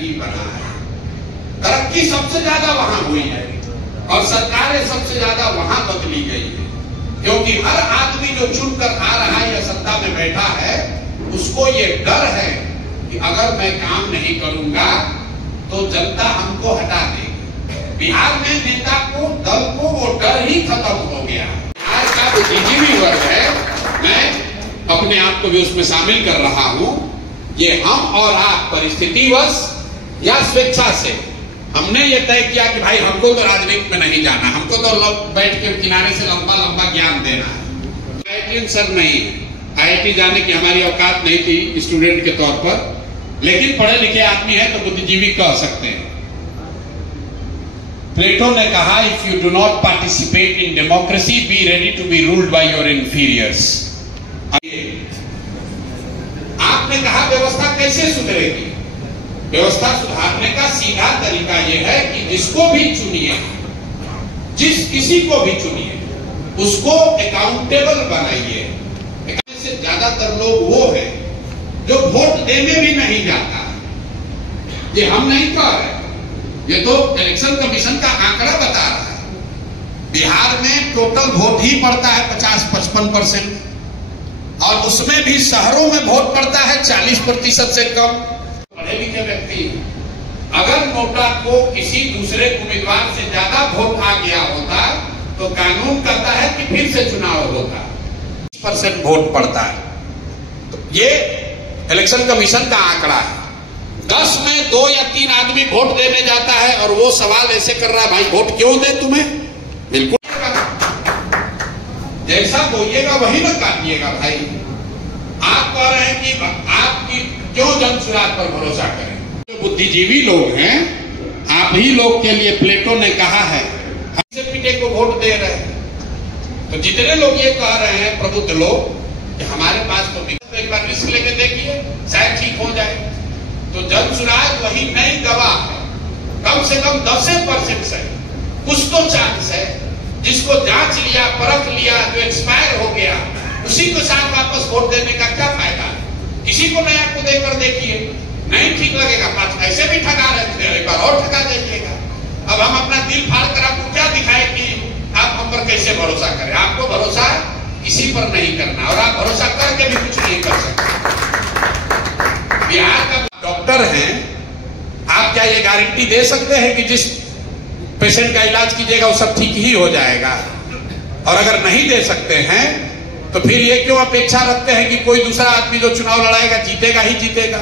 ही बना है। तरक्की सबसे ज्यादा वहां हुई है और सरकारें सबसे ज्यादा वहां बदली गई है, क्योंकि हर आदमी जो चुनकर आ रहा है या सत्ता में बैठा है, उसको ये डर है कि अगर मैं काम नहीं करूंगा तो जनता हमको हटा देगी। बिहार में नेता को, दल को वो डर ही खत्म हो गया। आज का बुद्धिजीवी वर्ग है, मैं अपने आप को भी उसमें शामिल कर रहा हूं। ये हम और आप परिस्थितिवश या स्वेच्छा से हमने ये तय किया कि भाई हमको तो राजनीति में नहीं जाना, हमको तो बैठ के किनारे से लंबा लंबा ज्ञान देना है। आईआईटी सर नहीं है, आईआईटी जाने की हमारी औकात नहीं थी स्टूडेंट के तौर पर, लेकिन पढ़े लिखे आदमी है तो बुद्धिजीवी कह सकते हैं। प्लेटो ने कहा, if you do not participate in democracy, be ready to be ruled by your inferiors. आपने कहा व्यवस्था कैसे सुधरेगी? व्यवस्था सुधारने का सीधा तरीका यह है कि जिसको भी चुनिए, जिस किसी को भी चुनिए, उसको अकाउंटेबल बनाइए। से ज्यादातर लोग वो है जो वोट देने भी नहीं जाता। ये हम नहीं कह रहे, ये तो इलेक्शन कमीशन का आंकड़ा बता रहा है। बिहार में टोटल वोट ही पड़ता है 50-55%, और उसमें भी शहरों में वोट पड़ता है 40% से कम। पढ़े लिखे व्यक्ति, अगर नोटा को किसी दूसरे उम्मीदवार से ज्यादा वोट आ गया होता तो कानून कहता है कि फिर से चुनाव होता। % वोट पड़ता है, तो ये इलेक्शन कमीशन का आंकड़ा है। 10 में 2 या 3 आदमी वोट देने जाता है और वो सवाल ऐसे कर रहा है, भाई वोट क्यों दे तुम्हें? बिल्कुल जैसा बोलिएगा वही ना काटिएगा। भाई आप कह रहे हैं कि आपकी क्यों जनसुराज पर भरोसा करें? जो बुद्धिजीवी लोग हैं, आप ही लोग के लिए प्लेटो ने कहा है, हमसे पीटे को वोट दे रहे हैं। तो जितने लोग ये कह रहे हैं प्रबुद्ध लोग कि हमारे पास तो एक बार रिस्क लेके देखिए, शायद ठीक हो जाए, तो जनसुराज वही नई गवाह है। कम से कम 10% से कुछ तो चांस है। जिसको जांच लिया, परख लिया, जो एक्सपायर हो गया, उसी के साथ वापस वोट देने का क्या फायदा है? किसी को नया को देकर देखिए, नहीं ठीक लगेगा, पांच ऐसे भी ठगा रहे थे, एक बार और ठगा जाइएगा। अब हम अपना दिल फाड़ कर आपको क्या दिखाए कि आप हम पर कैसे भरोसा करें? आपको भरोसा किसी पर नहीं करना, और आप भरोसा करके भी कुछ नहीं कर सकते। बिहार का डॉक्टर हैं, आप क्या ये गारंटी दे सकते हैं कि जिस पेशेंट का इलाज कीजिएगा वो सब ठीक ही हो जाएगा? और अगर नहीं दे सकते हैं तो फिर ये क्यों अपेक्षा रखते हैं कि कोई दूसरा आदमी जो चुनाव लड़ाएगा जीतेगा ही जीतेगा?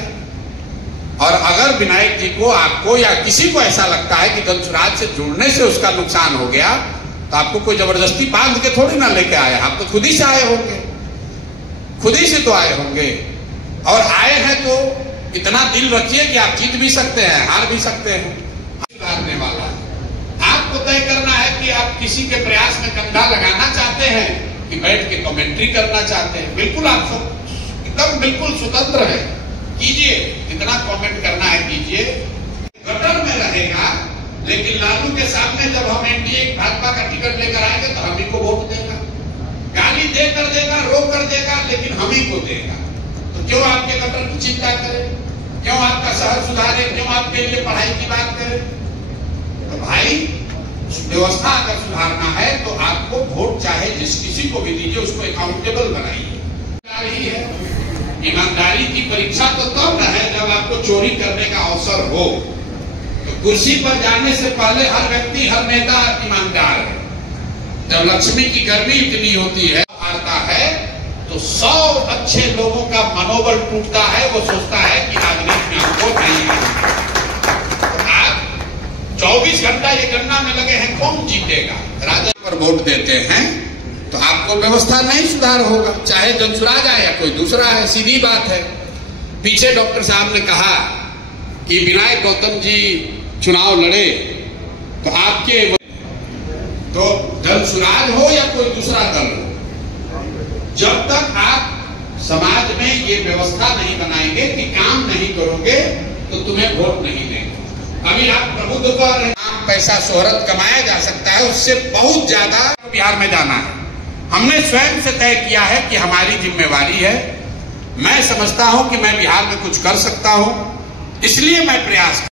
और अगर विनायक जी को, आपको या किसी को ऐसा लगता है कि जनसुराज से जुड़ने से उसका नुकसान हो गया, तो आपको कोई जबरदस्ती बांध के थोड़ी ना लेके आया, आप तो खुद ही से आए होंगे, खुद ही से तो आए होंगे। और आए हैं तो इतना दिल रखिए कि आप जीत भी सकते हैं, हार भी सकते हैं। सुधारने वाला है, आपको तय करना है कि आप किसी के प्रयास में कंधा लगाना चाहते हैं कि बैठ के कमेंट्री करना चाहते हैं। बिल्कुल आप एकदम बिल्कुल स्वतंत्र है, कीजिए, जितना कमेंट करना है कीजिए। गटर में रहेगा, लेकिन लालू के सामने जब हम एनडीए भाजपा का टिकट लेकर आएंगे तो हम ही को वोट देगा, गाली देकर देगा, रो कर देगा, लेकिन हम ही को देगा। तो क्यों आपके गटर की चिंता करें? क्यों आपका शहर सुधारे? क्यों आपके लिए पढ़ाई की बात करें? तो भाई व्यवस्था अगर सुधारना है तो आपको वोट चाहे जिस किसी को भी दीजिए, उसको अकाउंटेबल बनाइए। ईमानदारी की परीक्षा तो तब न है जब आपको चोरी करने का अवसर हो। तो कुर्सी पर जाने से पहले हर व्यक्ति, हर नेता ईमानदार है। जब लक्ष्मी की गर्मी इतनी होती है, आता है, तो 100 अच्छे लोगों का मनोबल टूटता है। वो सोचता है कि राजनीति में हमको नहीं है। तो आप 24 घंटा ये गणना में लगे हैं, कौन जीतेगा? राजा पर वोट देते हैं तो आपको व्यवस्था नहीं सुधार होगा, चाहे जनसुराज आए या कोई दूसरा है, सीधी बात है। पीछे डॉक्टर साहब ने कहा कि विनायक गौतम जी चुनाव लड़े तो आपके, तो जनसुराज हो या कोई दूसरा दल हो, जब तक आप समाज में ये व्यवस्था नहीं बनाएंगे कि काम नहीं करोगे तो तुम्हें वोट नहीं देंगे। अभी आप प्रबुद्ध पर नाम, पैसा, शोहरत कमाया जा सकता है, उससे बहुत ज्यादा बिहार में जाना है। हमने स्वयं से तय किया है कि हमारी जिम्मेवारी है। मैं समझता हूं कि मैं बिहार में कुछ कर सकता हूं, इसलिए मैं प्रयास